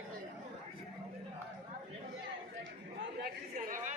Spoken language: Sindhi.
Thank you so